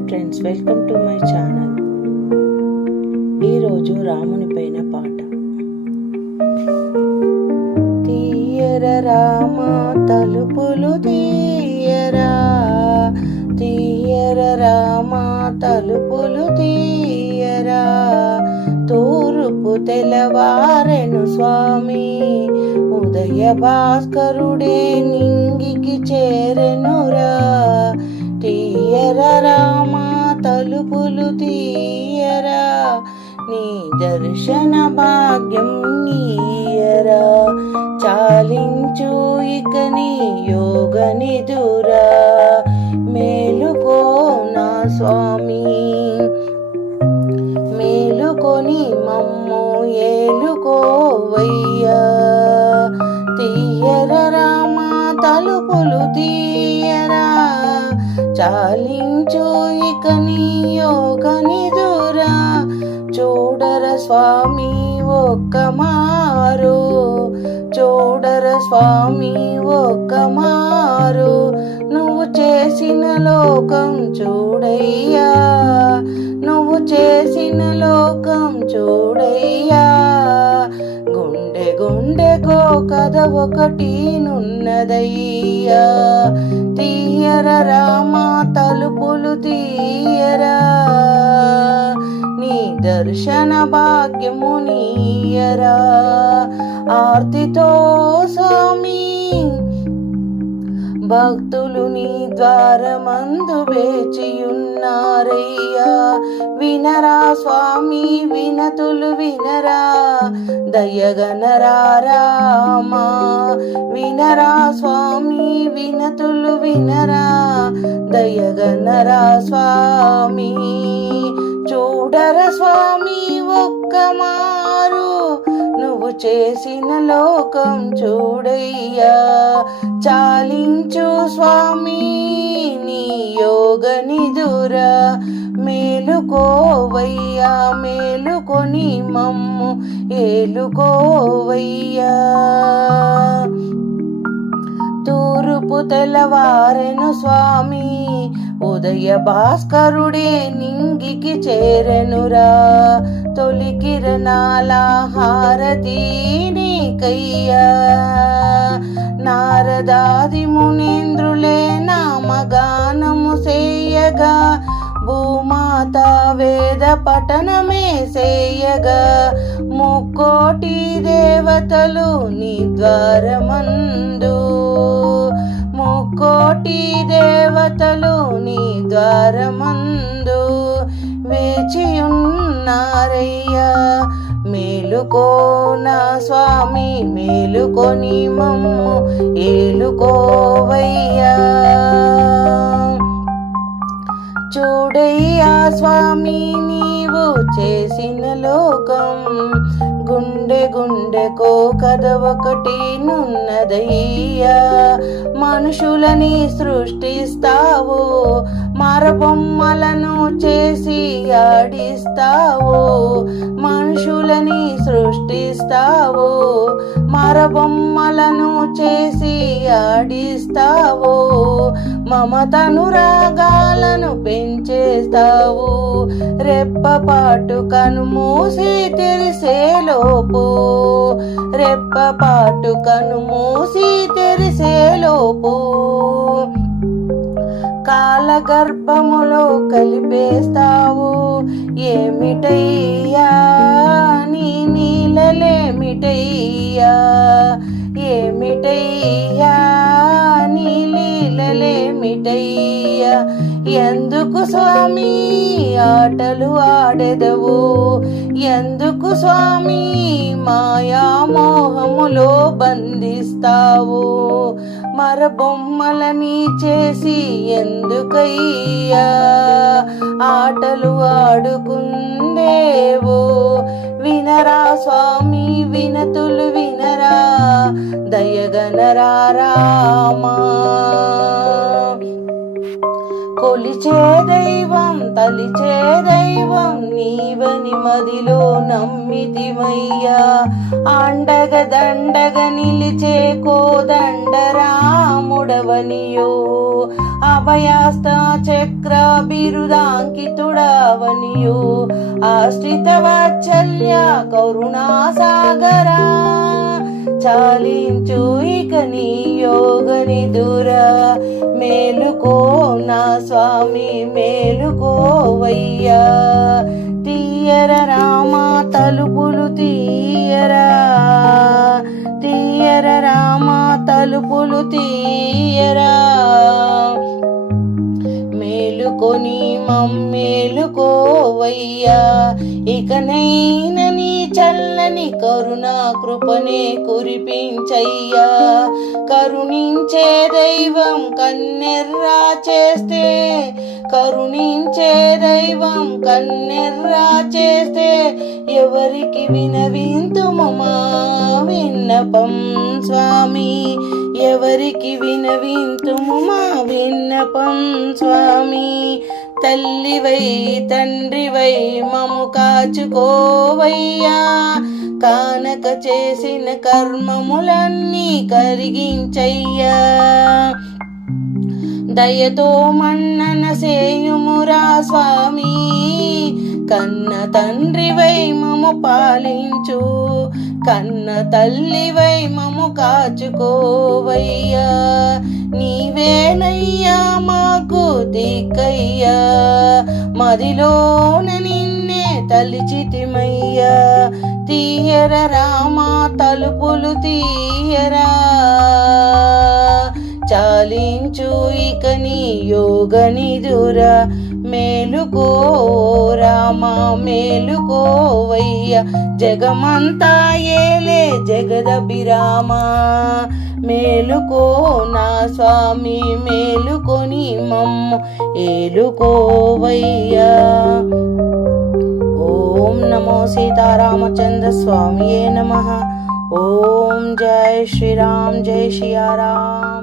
Hi friends welcome to my channel ఈరోజు రాముని పైన పాట. తీయర రామ తలుపులు తీయరా. తీయర రామ తలుపులు తీయరా. తూర్పు తెలవారెను స్వామి ఉదయ భాస్కరుడే నింగికి నీ దర్శన భాగ్యం నీయరా. చాలించు ఇక నీ యోగ నిదురా. మేలుకో నా స్వామి. మేలుకొని మమ్ము ఏలుకోవయ్యా. తీయర రామ తలుపులు తీయరా. చాలించు ఇక నీ స్వామి ఒక్క మారు. చూడర స్వామి ఒక్క మారు. నువ్వు చేసిన లోకం చూడయ్యా. నువ్వు చేసిన లోకం చూడయ్యా. గుండె గుండెకో కథ ఒకటి నున్నదయ్యా. తీయర రామ తలుపులు తీయరా. దర్శన భాగ్యము నీయరా. ఆర్తితో స్వామి భక్తులు నీ ద్వారమందు వేచియున్నారయ్యా. వినరా స్వామి వినతులు వినరా. దయగనరారామా వినరా స్వామి వినతులు వినరా. దయగనరా స్వామి. స్వామి ఒక్క మారు. నువ్వు చేసిన లోకం చూడయ్యా. చాలించు స్వామి నీ యోగ నిదుర మేలుకోవయ్యా మేలుకొని మమ్ము ఏలుకోవయ్యా. తూర్పు తెల్లవారెను స్వామి ఉదయ భాస్కరుడే నింగికి చేరెనురా. తొలి కిరణాల హారతి నీకయ్యా. నారదాది మునీంద్రులే నామగానము సేయగా. భూమాత వేద పఠనమే చేయగా ముక్కోటి దేవతలు నీ ద్వారమందు. ముక్కోటి దేవతలు ద్వారమందు వేచియున్నారయ్యా. మేలుకో నా స్వామి మేలుకొని మమ్ము ఏలుకోవయ్యా. చూడయ్యా స్వామి నీవు చేసిన లోకం గుండె గుండెకో కథ ఒకటి నున్నదయ్యా. మనుషులని సృష్టిస్తావు మరబొమ్మలను చేసి ఆడిస్తావు మనుషులని సృష్టిస్తావు మరబొమ్మలను చేసి ఆడిస్తావు మమతను రాగాలను పెంచేస్తావు రెప్పపాటు కను మూసి తెరిసేలోపు రెప్పపాటు కను మూసి తెరిసేలోపు కాలగర్భములో కలిపేస్తావు. ఏమిటయ్యా నీ నీలలేమిటయ్యా ఏమిటయ్యా నీ లీలలేమిటయ్యా ఎందుకు స్వామి ఆటలు ఆడెదవు? ఎందుకు స్వామి మాయా మోహములో బంధిస్తావు? మర బొమ్మలని చేసి ఎందుకయ్యా? ఆటలు ఆడుకుందేవో? వినరా స్వామి వినతులు వినరా? దయగనరా రామా? కొలిచే దైవం తలిచే దైవం నీవని మదిలో నమ్మితిమయ్యా. అండగ దండగ నిలిచే కోదండరాముడవనియో అభయాస్త చక్ర బిరుదాంకితుడవనియో ఆశ్రిత వాత్సల్య కరుణాసాగరా. చాలించు ఇక నీ యోగని దుర. మేలుకో నా స్వామి మేలుకోవయ్యా. తీయర రామ తలుపులు తీయరా. తీయర రామ తలుపులు తీయరా. కొని మమ్మేలుకోవయ్యా. ఇకనైన నీ చల్లని కరుణా కృపనే కురిపించయ్యా. కరుణించే దైవం కన్నెర్రా చేస్తే కరుణించే దైవం కన్నెర్రా చేస్తే ఎవరికి వినవింతుమమా విన్నపం స్వామి. ఎవరికి వినవింతుము మా విన్నపం స్వామి? తల్లివై తండ్రివై మము కాచుకోవయ్యా. కానక చేసిన కర్మములన్నీ కరిగించయ్యా. దయతో మన్నన సేయుమురా స్వామి. కన్న తండ్రి మము పాలించు కన్న తల్లి మము కాచుకోవయ్యా. నీవేనయ్యా మాకు దిక్కయ్యా. మదిలోన నిన్నే తలిచితిమయ్యా. తీయర రామా తలుపులు తీయరా. చాలించు ఇక నీ యోగ నిదురా మేలుకో రామా మేలుకోవయ్య. జగమంతా ఏలే జగదభిరామా. మేలుకో నా స్వామి మేలుకొని మమ్మ. ఏలుకోవయ్యా. ఓం నమో సీతారామచంద్ర స్వామియే నమ. ఓం జయ శ్రీరామ్ జయ శ్రీయారామ్